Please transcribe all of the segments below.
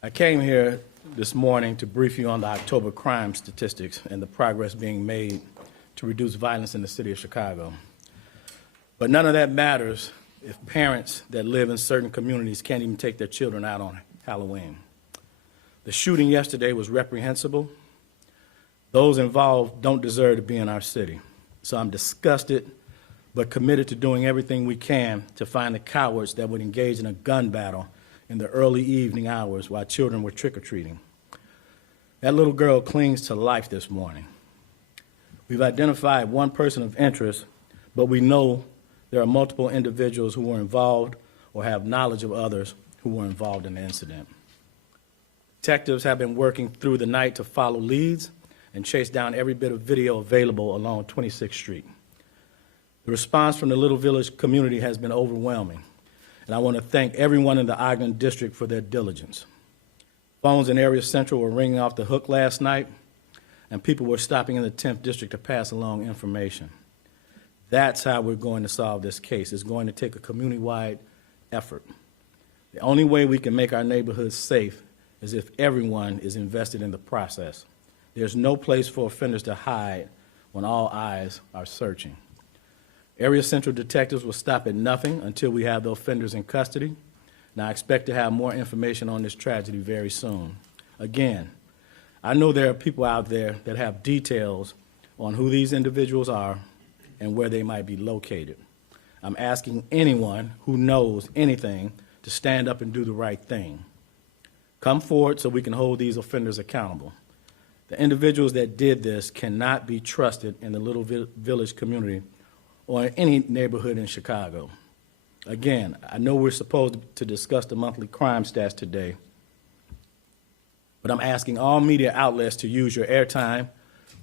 I came here this morning to brief you on the October crime statistics and the progress being made to reduce violence in the city of Chicago. But none of that matters if parents that live in certain communities can't even take their children out on Halloween. The shooting yesterday was reprehensible. Those involved don't deserve to be in our city. So I'm disgusted, but committed to doing everything we can to find the cowards that would engage in a gun battle in the early evening hours while children were trick-or-treating. That little girl clings to life this morning. We've identified one person of interest, but we know there are multiple individuals who were involved or have knowledge of others who were involved in the incident. Detectives have been working through the night to follow leads and chase down every bit of video available along 26th Street. The response from the Little Village community has been overwhelming, and I want to thank everyone in the Ogden District for their diligence. Phones in Area Central were ringing off the hook last night, and people were stopping in the 10th District to pass along information. That's how we're going to solve this case. It's going to take a community-wide effort. The only way we can make our neighborhoods safe is if everyone is invested in the process. There's no place for offenders to hide when all eyes are searching. Area Central detectives will stop at nothing until we have the offenders in custody, and I expect to have more information on this tragedy very soon. Again, I know there are people out there that have details on who these individuals are and where they might be located. I'm asking anyone who knows anything to stand up and do the right thing. Come forward so we can hold these offenders accountable. The individuals that did this cannot be trusted in the Little Village community or in any neighborhood in Chicago. Again, I know we're supposed to discuss the monthly crime stats today, but I'm asking all media outlets to use your airtime,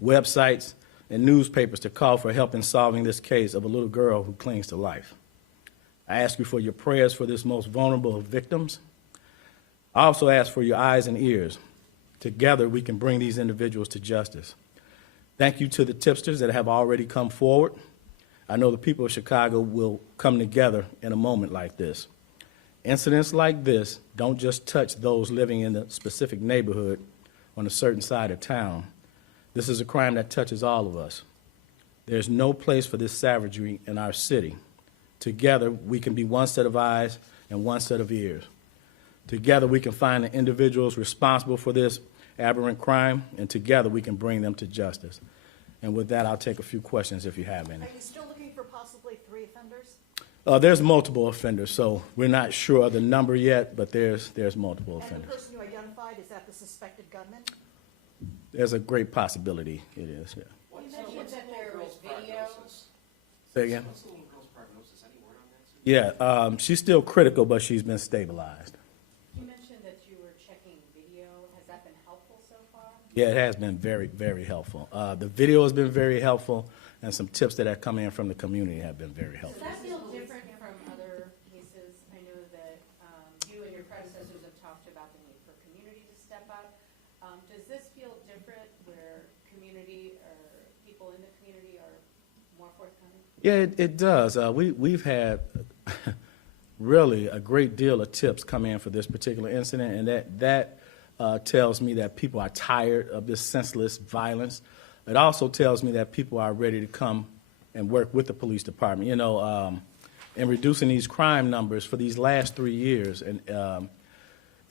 websites, and newspapers to call for help in solving this case of a little girl who clings to life. I ask you for your prayers for this most vulnerable of victims. I also ask for your eyes and ears. Together, we can bring these individuals to justice. Thank you to the tipsters that have already come forward. I know the people of Chicago will come together in a moment like this. Incidents like this don't just touch those living in a specific neighborhood on a certain side of town. This is a crime that touches all of us. There's no place for this savagery in our city. Together, we can be one set of eyes and one set of ears. Together, we can find the individuals responsible for this aberrant crime, and together we can bring them to justice. And with that, I'll take a few questions if you have any. Are you still looking for possibly 3 offenders? There's multiple offenders, so we're not sure of the number yet, but there's multiple offenders. And the person you identified, is that the suspected gunman? There's a great possibility it is, yeah. You mentioned that there was video. Say again? What's the little girl's prognosis? Any word on that? Yeah, she's still critical, but she's been stabilized. You mentioned that you were checking video. Has that been helpful so far? Yeah, it has been very, very helpful. The video has been very helpful, and some tips that have come in from the community have been very helpful. Does that feel different from other cases? I know that you and your predecessors have talked about the need for community to step up. Does this feel different where community or people in the community are more forthcoming? Yeah, it does. We've had really a great deal of tips come in for this particular incident, and that tells me that people are tired of this senseless violence. It also tells me that people are ready to come and work with the police department. You know, in reducing these crime numbers for these last 3 years, and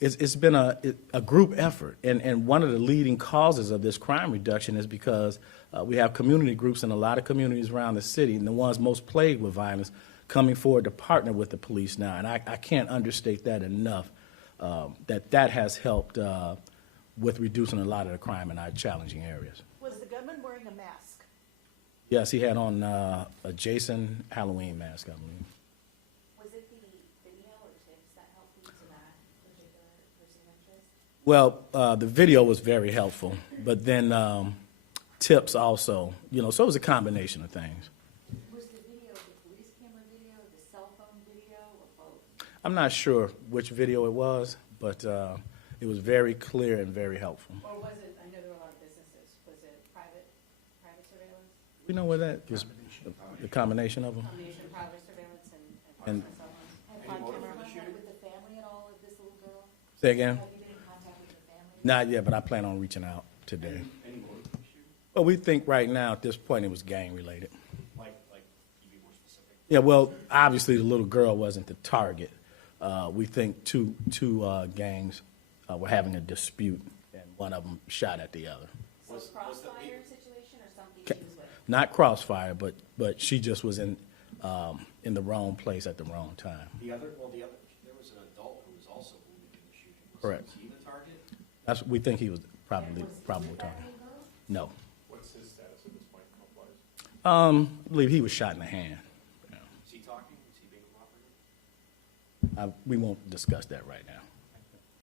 it's been a group effort. And one of the leading causes of this crime reduction is because we have community groups in a lot of communities around the city, and the ones most plagued with violence coming forward to partner with the police now. And I can't understate that enough, that has helped with reducing a lot of the crime in our challenging areas. Was the gunman wearing a mask? Yes, he had on a Jason Halloween mask, I believe. Was it the video or tips that helped you to that particular person of interest? Well, the video was very helpful, but then tips also, you know, so it was a combination of things. Was the video the police camera video, the cell phone video, or both? I'm not sure which video it was, but it was very clear and very helpful. Or was it, I know there were a lot of businesses, was it private surveillance? We know where that is, the combination of them. Combination of private surveillance and And- personal cell phones? Have you been in contact with the family at all of this little girl? Say again? Have you been in contact Not yet, but I plan on reaching out today. Any more to the shooting? But we think right now, at this point, it was gang-related. Like, you be more specific? Yeah, well, obviously, the little girl wasn't the target. We think two gangs were having a dispute, and one of them shot at the other. So Was the crossfire situation or something she was with? Not crossfire, but she just was in the wrong place at the wrong time. there was an adult who was also wounded in the shooting. Correct. Was he the target? We think he was probably target. No. What's his status at this point, health-wise? I believe he was shot in the hand. Is he talking? Is he being cooperative? We won't discuss that right now.